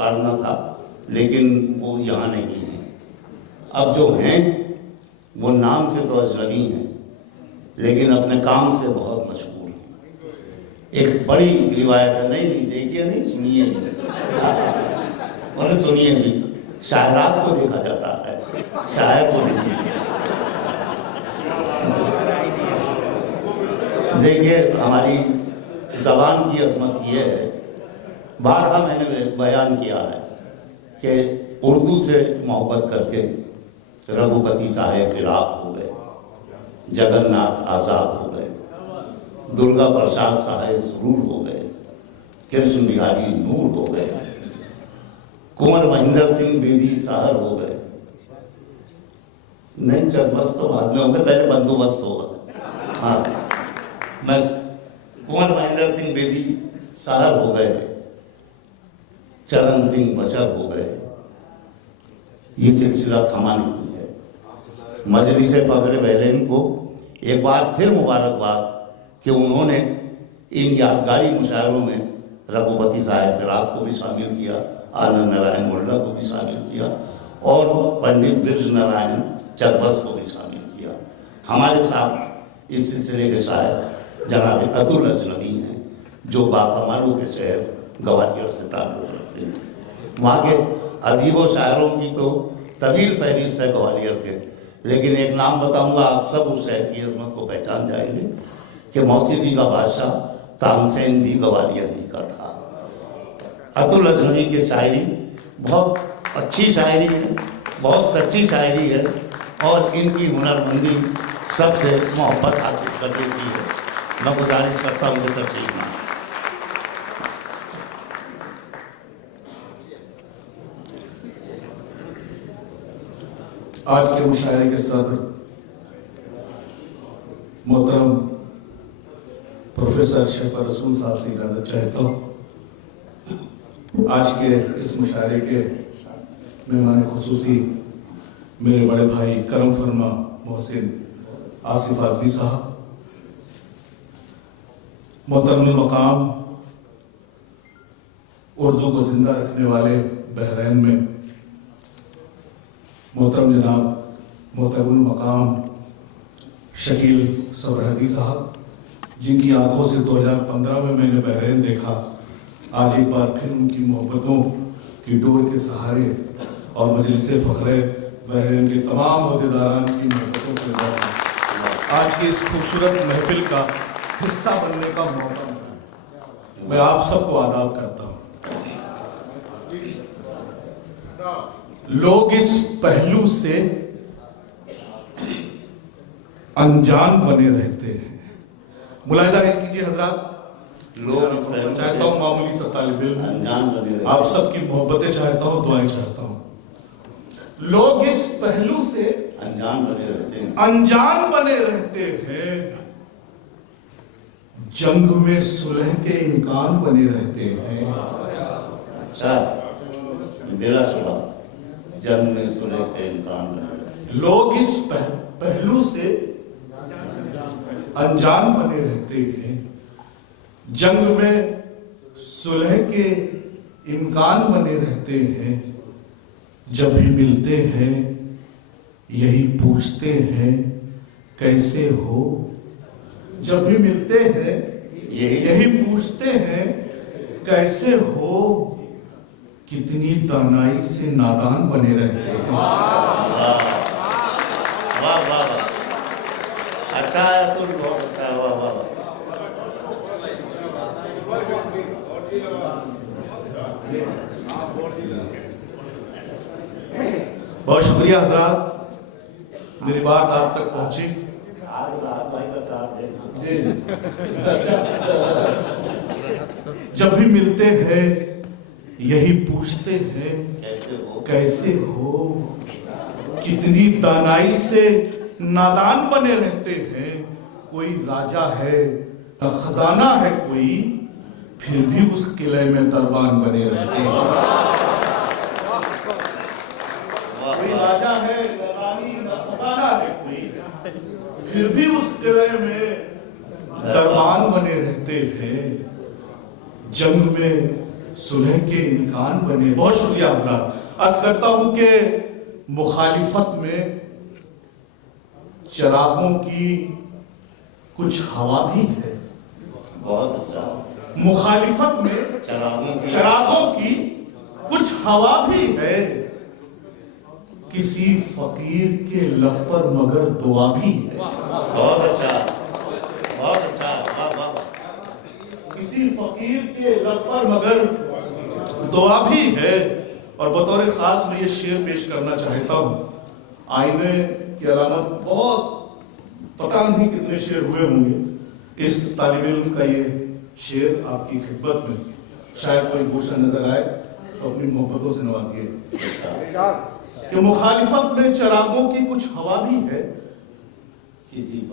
पालना था, लेकिन वो यहाँ नहीं है। अब जो हैं वो नाम से तो अजनबी हैं, लेकिन अपने काम से बहुत मशहूर हैं। एक बड़ी रिवायत है, नहीं देखिए, नहीं सुनिए भी और सुनिए भी। शायरात को देखा जाता है, शायर को नहीं। देखिए, हमारी ज़बान की अजमत ये है, बारहा मैंने बयान किया है कि उर्दू से मोहब्बत करके रघुपति साहेब फिराक हो गए, जगन्नाथ आज़ाद हो गए, दुर्गा प्रसाद साहेब सुरूर हो गए, कृष्ण बिहारी नूर हो गए, कुंवर महेंद्र सिंह बेदी साहर हो गए। नहीं, बस तो बाद में होंगे, पहले बंदोबस्त होगा। हाँ, मैं कुंवर महेंद्र सिंह बेदी साहर हो गए, चरण सिंह बशर हो गए। ये सिलसिला थमा नहीं है। मजलिस फख्र बहरैन को एक बार फिर मुबारकबाद कि उन्होंने इन यादगारी मुशायरों में रघुपति साहेब फिराक को भी शामिल किया, आनंद नारायण मुल्ला को भी शामिल किया और पंडित ब्रज नारायण चरबस को भी शामिल किया। हमारे साथ इस सिलसिले के शायर जनाब अतुल अजनबी हैं, जो बाकमालों के शहर ग्वालियर से ताल्लुक़ रखते हैं। वहाँ के अदीबों शायरों की तो तवील फहरिस्त है ग्वालियर के, लेकिन एक नाम बताऊंगा, आप सब उस शहर की अजमत को पहचान जाएंगे कि मौसीकी का बादशाह तानसेन भी ग्वालियर ही का था। अतुल अजनबी की शायरी बहुत अच्छी शायरी है, बहुत सच्ची शायरी है और इनकी हुनरमंदी सबसे मोहब्बत हासिल कर देती है। मैं गुजारिश करता हूँ कि तशरीफ ना। आज के मुशायरे के सदर मोहतरम प्रोफेसर शेखर रसूल साहब से इजाज़त चाहता हूँ। आज के इस मुशायरे के मेहमान खुसूसी मेरे बड़े भाई करम फरमा मोहसिन आसिफ आज़मी साहब, मोहतरम मकाम उर्दू को जिंदा रखने वाले बहरैन में मोहतरम जनाब मोहतरम मकाम शकील सरहदी साहब, जिनकी आंखों से 2015 में मैंने बहरैन देखा, आज एक बार फिर उनकी मोहब्बतों की डोर के सहारे और मजलिस फ़ख्र बहरैन के तमाम अहदेदारान की मोहब्बतों के बाद आज की इस खूबसूरत महफिल का हिस्सा बनने का मौका मिला। मैं आप सबको आदाब करता हूँ। लोग इस पहलू से अनजान बने रहते हैं। मुलाहिजा कीजिए हजरात, लोग चाहता हूँ मामूली सा तालिब इल्म अनजान बने रहते हैं। आप सबकी मोहब्बतें चाहता हूँ, दुआएं चाहता हूँ। लोग इस पहलू से अनजान बने रहते हैं, अनजान बने रहते हैं, जंग में सुलह के इम्कान बने रहते हैं। अच्छा, मेरा सवाल, जंग में सुलह के इम्कान बने रहते हैं। लोग इस पहलू से अनजान बने रहते हैं, जंग में सुलह के इम्कान बने रहते हैं। जब भी मिलते हैं यही पूछते हैं कैसे हो। जब भी मिलते हैं यही पूछते हैं कैसे हो। कितनी दानाई से नादान बने रहते हैं। वाह वाह वाह, अच्छा है, तो बहुत अच्छा है। वाह वाह। बहुत शुक्रिया हजरात, मेरी बात आप तक पहुंची। जब भी मिलते हैं यही पूछते हैं कैसे हो। कितनी दानाई से नादान बने रहते हैं। कोई राजा है न खजाना है कोई, फिर भी उस किले में दरबान बने रहते हैं। कोई राजा है न रानी न खजाना है कोई, फिर भी उस किले में दरबान बने रहते हैं। जंग में सुलह के इम्कान बने। बहुत शुक्रिया हजरात। अर्ज करता हूं कि मुखालिफत में चिरागों की कुछ हवा भी है। बहुत अच्छा। मुखालिफत में चिरागों की कुछ हवा भी है। किसी फकीर के लब पर मगर दुआ भी है। बहुत अच्छा, बहुत अच्छा, वाह वाह। किसी फकीर के लब पर मगर दुआ भी है। और बतौर खास मैं ये शेर पेश करना चाहता हूं। आईने की अलामत बहुत पता नहीं कितने शेर हुए होंगे। इस तालिब इल्म का ये शेर आपकी खिदमत में शायद कोई भूषण नजर आए तो अपनी मोहब्बतों से नवाजिए कि मुखालिफत में चिरागों की कुछ हवा भी है।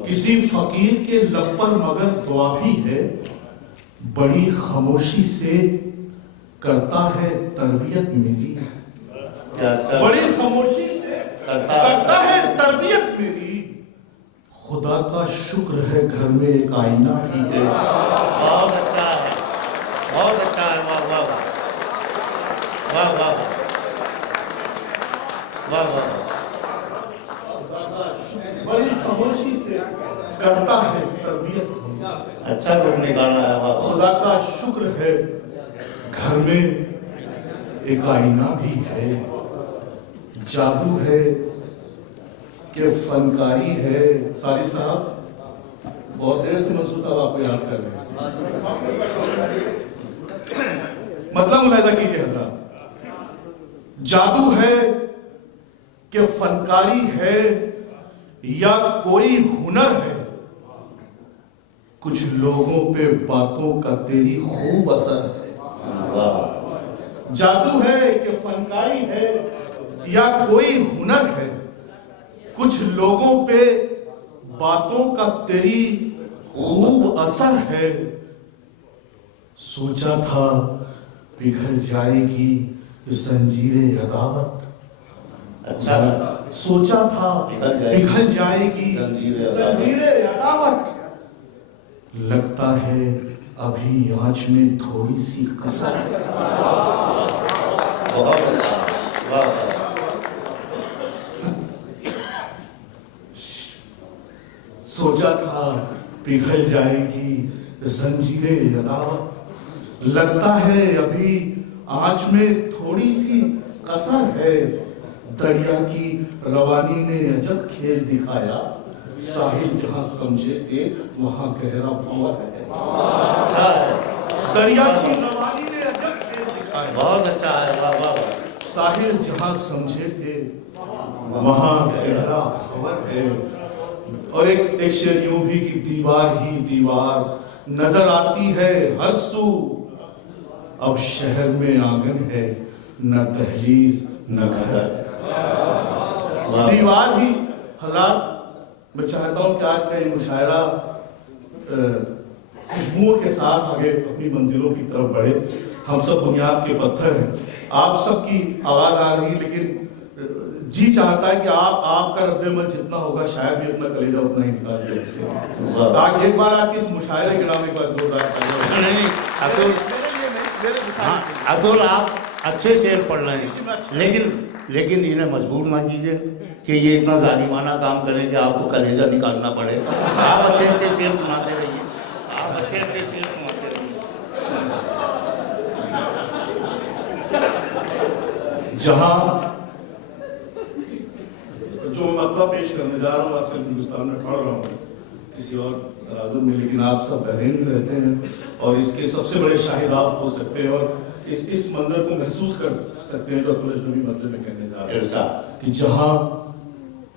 किसी फकीर के लब पर मगर दुआ भी है। बड़ी खामोशी से करता है तरबियत मेरी। बड़ी खामोशी से करता है तरबियत मेरी। खुदा का शुक्र है घर में एक आईना भी है। बहुत अच्छा है, बहुत अच्छा है, वाह वाह वाह वाह वाह वाह। बड़ी खामोशी से करता है तरबियत। अच्छा रूप निकालना है, वाह। खुदा का शुक्र है घर में एक आईना भी है। जादू है कि फनकारी है। सारी साहब बहुत देर से मंसूर साहब आपको याद कर रहे हैं। मतलब मुलाहिजा कीजिए हजरात। जादू है कि फनकारी है या कोई हुनर है। कुछ लोगों पे बातों का तेरी खूब असर है। वाह। जादू है कि फनकारी है या कोई हुनर है। कुछ लोगों पे बातों का तेरी खूब असर है। सोचा था पिघल जाएगी जंजीरे अदावत। अच्छा, सोचा था पिघल जाएगी जंजीरे अदावत। लगता है अभी आंच में थोड़ी सी कसर है। बहुत अच्छा, वाह वाह। सोचा था पिघल जाएगी जंजीरे अदावत। लगता है अभी आंच में थोड़ी सी कसर है। दरिया की रवानी ने अजब खेल दिखाया। साहिल जहां समझे थे वहां गहरा भंवर है। अच्छा है, दरिया की रवानी ने अजब खेल दिखाया। बहुत अच्छा है, वाह वाह। साहिल जहां समझे थे वहां गहरा भंवर है। और एक शेर यूं भी कि दीवार ही दीवार नजर आती है हर सू। अब शहर में आंगन है न दहलीज न घर। दीवार ही हज़रात। मैं चाहता हूं कि आज का ये मुशायरा खुशबुओं के साथ आगे अपनी मंजिलों की तरफ बढ़े। हम सब बुनियाद के पत्थर हैं। आप सबकी आवाज आ रही, लेकिन जी चाहता है कि आपका रद्द-ए-अमल जितना होगा शायद भी अपना कलेजा उतना ही निकाल दे। आज एक बार आज के इस मुशायरे के नाम एक बार जोरदार नहीं अतुल, आप अच्छे शेर पढ़ रहे हैं, लेकिन इन्हें मजबूर ना कीजिए कि ये इतना जालिमाना काम करें कि आपको कलेजा निकालना पड़े। आप अच्छे अच्छे शेर सुनाते रहिए, आप अच्छे अच्छे शेर सुनाते रहिए। जहां जो मतलब पेश करने जा रहा हूँ आजकल हिंदुस्तान में पढ़ रहा हूँ किसी और राजू में, लेकिन आप सब बहरीन में रहते हैं और इसके सबसे बड़े शाहिद आप हो सकते हैं और इस मंजर को महसूस कर सकते हैं जो अब्दुल अजनबी मतलब में कहने जा रहे हैं कि जहां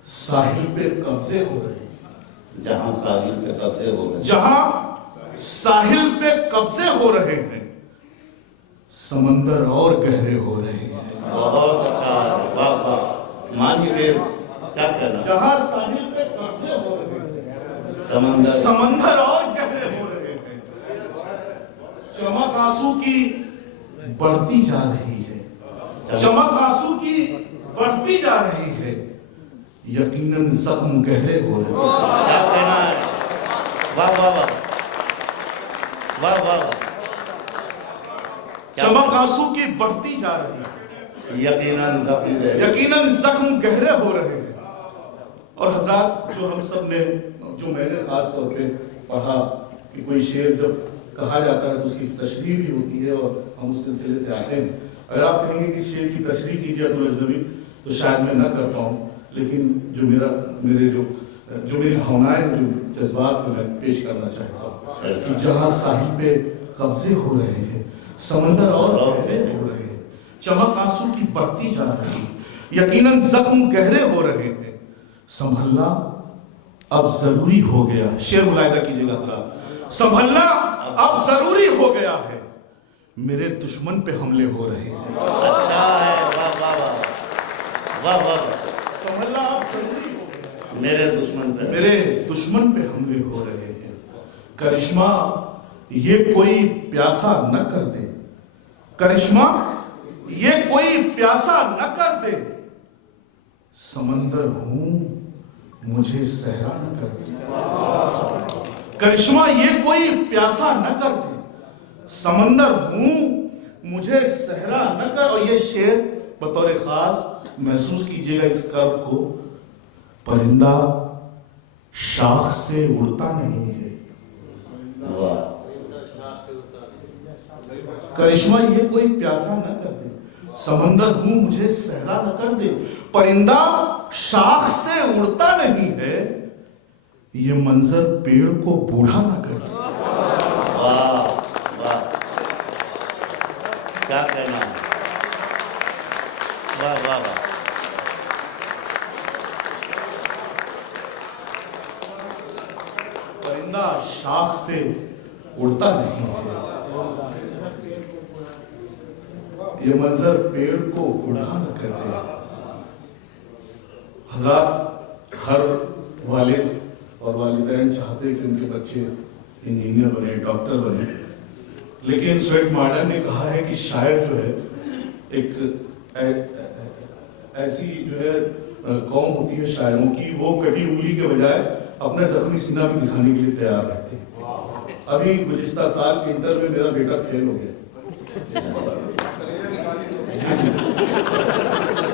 साहिल पे कब्जे हो रहे हैं। जहां साहिल पे कब्जे हो रहे हैं। जहां साहिल पे कब्जे हो रहे हैं समंदर और गहरे हो रहे हैं। बहुत अच्छा है, वाह वाह। मानिए क्या कहना। जहां साहिल पे कब्जे हो रहे हैं समंदर और गहरे हो रहे हैं। चमक आंसू की बढ़ती जा रही है। चमक आंसू की बढ़ती जा रही है। यकीनन जख्म गहरे हो रहे हैं। क्या कहना है, वाह वाह वाह वाह वाह। चमक आंसू की बढ़ती जा रही है, यकीनन जख्म गहरे हो रहे हैं। और हजरात, जो हम सब ने, जो मैंने खास तौर पे पढ़ा कि कोई शेर जब कहा जाता है तो उसकी तशरीह भी होती है, और हम उस सिलसिले से आते हैं। अगर आप कहेंगे कि शेर की तशरीह कीजिए अब्दुल अजनबी, तो शायद मैं ना कर पाऊँ, लेकिन जो मेरी भावनाएं, जो जज्बात मैं पेश करना चाहता हूँ कि जहाँ साहिल पे कब्जे हो रहे हैं, समंदर और गहरे हो रहे हैं, चमक आंसू की बढ़ती जा रही है, यकीनन जख्म गहरे हो रहे हैं, संभलना अब जरूरी हो गया। शेर मुलाहिदा कीजिएगा जरा। संभलना अब जरूरी हो गया है, मेरे दुश्मन पे हमले हो रहे हैं। अच्छा है, वाह वाह वाह वाह वाह। संभलना अब जरूरी हो गया, मेरे दुश्मन पे हमले हो रहे हैं। करिश्मा ये कोई प्यासा न कर दे, करिश्मा ये कोई प्यासा न कर दे, समंदर हूं मुझे सहरा न कर दे। करिश्मा ये कोई प्यासा न कर दे, समंदर हूं मुझे सहरा न कर। और ये शेर बतौर खास महसूस कीजिएगा इस कर्व को। परिंदा शाख से उड़ता नहीं है, करिश्मा ये कोई प्यासा न कर दे, समंदर हूं मुझे सहरा न कर दे, परिंदा शाख से उड़ता नहीं है, ये मंजर पेड़ को बूढ़ा न कर दे। वाह वाह, क्या कहना है, वाह वाह वाह। परिंदा शाख से उड़ता नहीं है, ये मंजर पेड़ को बूढ़ा न कर दे। हज़रात, हर वालिद और वालिदैन चाहते हैं कि उनके बच्चे इंजीनियर बने, डॉक्टर बने, लेकिन स्वेट मार्डन ने कहा है कि शायर जो है एक ऐसी जो है कौम होती है शायरों की, वो कटी उंगली के बजाय अपना जख्मी सीना भी दिखाने के लिए तैयार रहते हैं। अभी गुज़िश्ता साल के इंटर में मेरा बेटा फेल हो गया,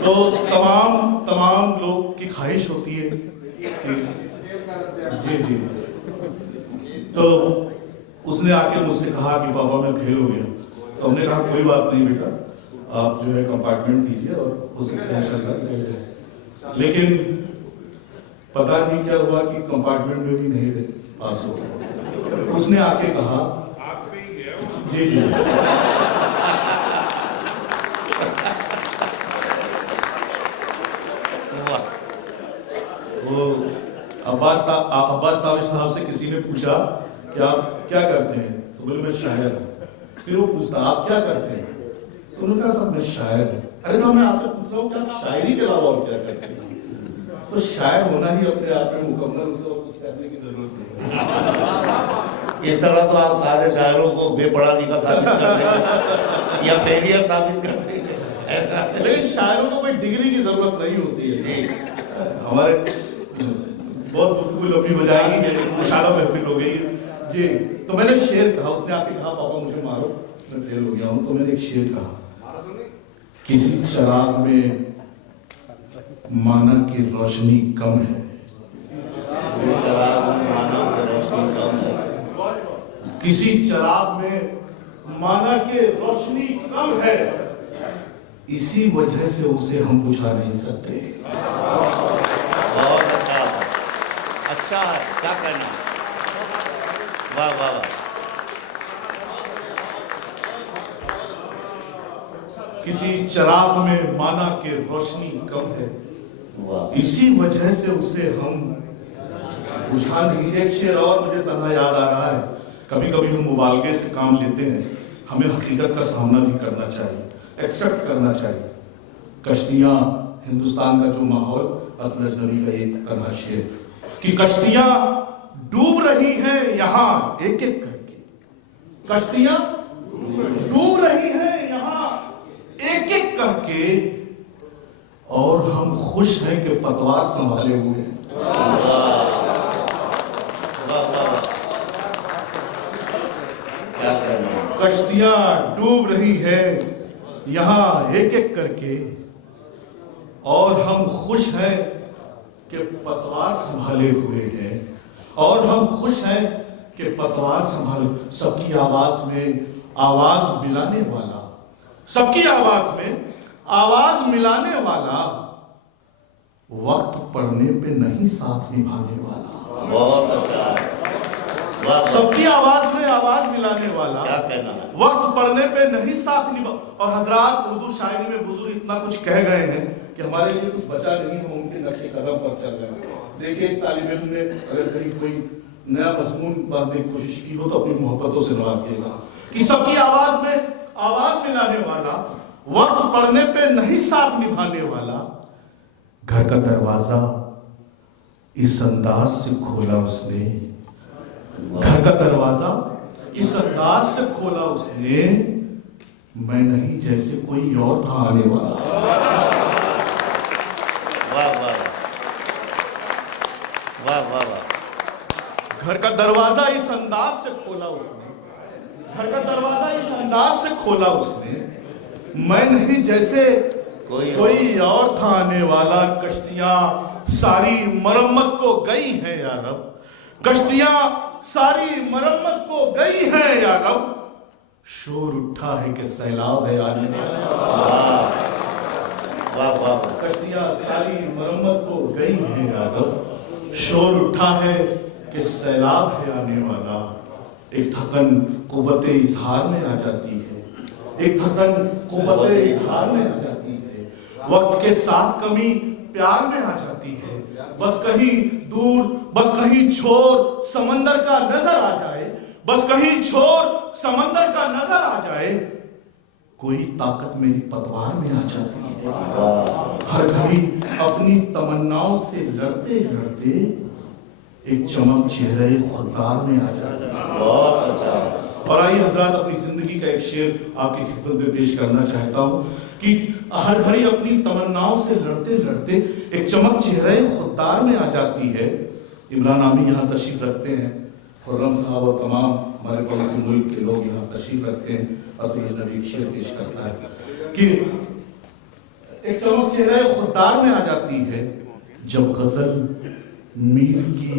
तो तमाम लोग की ख्वाहिश होती है कि जी, तो उसने आके मुझसे कहा कि पापा मैं फेल हो गया। तो हमने कहा कोई बात नहीं बेटा, आप जो है कंपार्टमेंट दीजिए और हो सकता है इंशाल्लाह निकल जाए। लेकिन पता नहीं क्या हुआ कि कंपार्टमेंट में भी नहीं पास हो गया। उसने आके कहा जी वो अब्बास ताविश साहब से किसी ने पूछा कि आप क्या करते हैं, तो बोले मैं शायर हूँ। फिर वो पूछता आप क्या करते हैं, तो उन्होंने कहा साहब मैं शायर हूँ। अरे साहब मैं आपसे पूछ रहा हूँ कि आप शायरी के अलावा और क्या करते हैं? तो शायर होना ही अपने आप में मुकम्मल, उससे और कुछ करने की जरूरत नहीं। इस तरह तो आप सारे शायरों को बेपढ़ा लिखा साबित कर देंगे या फेलियर साबित कर देंगे, ऐसा। लेकिन शायरों को कोई डिग्री की जरूरत नहीं होती है जी। हमारे बहुत गुफ्तगू लंबी हो जाएगी, मुशारा महफिल हो गई जी। तो मैंने शेर कहा, उसने आके कहा पापा मुझे मारो मैं फेल हो गया हूँ। तो मैंने एक शेर कहा, किसी चिराग में माना की रोशनी कम है, माना की रोशनी कम है, किसी चिराग में माना की रोशनी कम है, इसी वजह से उसे हम बुझा नहीं सकते। बहुत अच्छा है, क्या करना, वाह वाह वाह। किसी चिराग में माना के रोशनी कम है, इसी वजह से उसे हम बुझा नहीं। एक शेर और मुझे तन्हा याद आ रहा है, कभी कभी हम मुबालगे से काम लेते हैं, हमें हकीकत का सामना भी करना चाहिए, एक्सेप्ट करना चाहिए। कश्तियां, हिंदुस्तान का जो माहौल, अब्दुल अजनबी का एक तन्हा शेर कि कश्तियां डूब रही हैं यहाँ एक एक करके, कश्तियां डूब रही हैं यहाँ एक एक करके, और हम खुश हैं कि पतवार संभाले हुए हैं। क्या करना, कश्ती कश्तियां डूब रही है यहां एक एक करके, और हम खुश हैं कि पतवार संभाले हुए हैं, और हम खुश हैं कि पतवार संभाल सबकी आवाज में आवाज मिलाने वाला, सबकी आवाज में आवाज मिलाने वाला, वक्त पड़ने पे नहीं साथ निभाने वाला। बहुत अच्छा, सबकी आवाज में आवाज मिलाने वाला, क्या कहना है, वक्त पड़ने पे नहीं साथ निभा। और हजरात उर्दू शायरी में बुजुर्ग इतना कुछ कह गए हैं कि हमारे लिए कुछ बचा नहीं, हम उनके नक्शे कदम पर चल रहे हैं। देखिए इस तालिब इल्म ने अगर कहीं कोई नया मजमून बांधने की कोशिश की हो तो अपनी मोहब्बतों से नवाजिएगा कि सबकी आवाज में आवाज मिलाने वाला, वक्त पड़ने पे नहीं साथ निभाने वाला। घर का दरवाजा इस अंदाज से खोला उसने, घर का दरवाजा इस अंदाज से खोला उसने, मैं नहीं जैसे कोई और था आने वाला। वाह वाह वाह वाह वाह। घर का दरवाजा इस अंदाज से खोला उसने, घर का दरवाजा इस अंदाज से खोला उसने, मैं नहीं जैसे कोई और था आने वाला। कश्तियां सारी मरम्मत को गई हैं या रब, कश्तियां सारी मरम्मत को गई हैं या रब, शोर उठा है कि सैलाब है आने वाला। वाह वाह। कश्तियां सारी मरम्मत को गई हैं या रब, शोर उठा है कि सैलाब है आने वाला। एक थकन कुव्वते इजहार में आ जाती है, एक थकन कुव्वते इजहार में आ जाती है, वक्त के साथ कमी प्यार में आ जाती है। बस कहीं दूर, बस कहीं छोर समंदर का नजर आ जाए, बस कहीं छोर समंदर का नजर आ जाए, कोई ताकत मेरी पतवार में आ जाती है। हर घड़ी अपनी तमन्नाओं से लड़ते लड़ते एक चमक चेहरे खुदार में आ जाती है। बहुत अच्छा। और आइए हजरात, अपनी जिंदगी का एक शेर आपकी खिदमत में पेश करना चाहता हूं कि हर घड़ी अपनी तमन्नाओं से लड़ते लड़ते एक चमक चेहरे खुदार में आ जाती है। इमरान आमी यहाँ तशरीफ रखते हैं, खुर्रम साहब और तमाम हमारे पड़ोसी मुल्क के लोग यहाँ तशरीफ रखते हैं। और तो ये नबी शेर पेश करता है कि एक चमक चेहरे खुदार में आ जाती है, जब गजल मीर की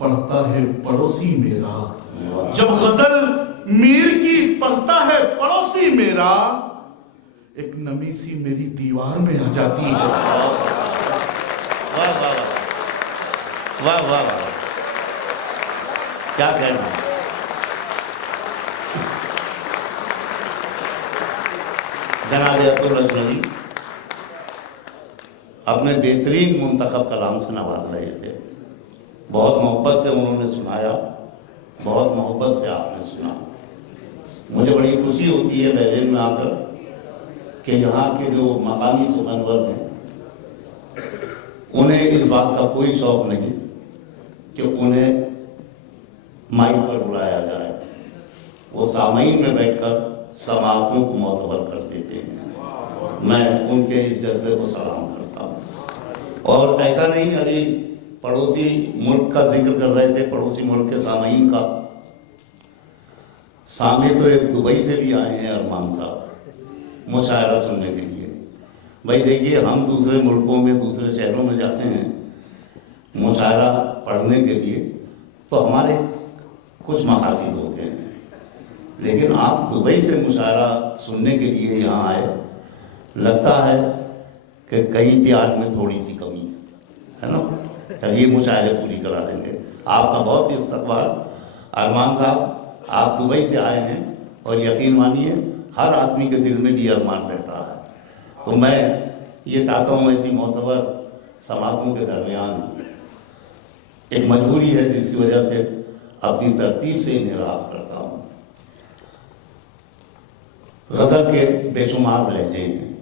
पढ़ता है पड़ोसी मेरा, जब गजल मीर की पढ़ता है पड़ोसी मेरा, एक नमी सी मेरी दीवार में आ जाती है। वाह वाह वाह वाह वाह, क्या कहना। जनाब अब्दुल रजवी अपने बेहतरीन मुंतखब कलाम से नवाज रहे थे। बहुत मोहब्बत से उन्होंने सुनाया, बहुत मोहब्बत से आपने सुना। मुझे बड़ी खुशी होती है बहरीन में आकर कि यहाँ के जो मकामी सुखनवर हैं उन्हें इस बात का कोई शौक नहीं कि उन्हें माइक पर बुलाया जाए। वो सामईन में बैठकर समाअतों को मोतबर कर देते हैं। मैं उनके इस जज्बे को सलाम करता हूँ। और ऐसा नहीं, अभी पड़ोसी मुल्क का जिक्र कर रहे थे, पड़ोसी मुल्क के सामईन का। सामने तो एक दुबई से भी आए हैं अरमान साहब मुशायरा सुनने के लिए। भाई देखिए, हम दूसरे मुल्कों में, दूसरे शहरों में जाते हैं मुशायरा पढ़ने के लिए, तो हमारे कुछ मकासद होते हैं, लेकिन आप दुबई से मुशायरा सुनने के लिए यहाँ आए, लगता है कि कहीं प्याज में थोड़ी सी कमी है ना। चलिए मुशायरे पूरी करा देंगे। आपका बहुत इस्तकबाल। अरमान साहब, आप दुबई से आए हैं और यकीन मानिए हर आदमी के दिल में भी अरमान रहता है। तो मैं ये चाहता हूँ, ऐसी मोतबर समातों के दरमियान एक मजबूरी है जिसकी वजह से अपनी तरतीब से इन्हें राफ करता हूँ। गज़ल के बेशुमार लहजे हैं,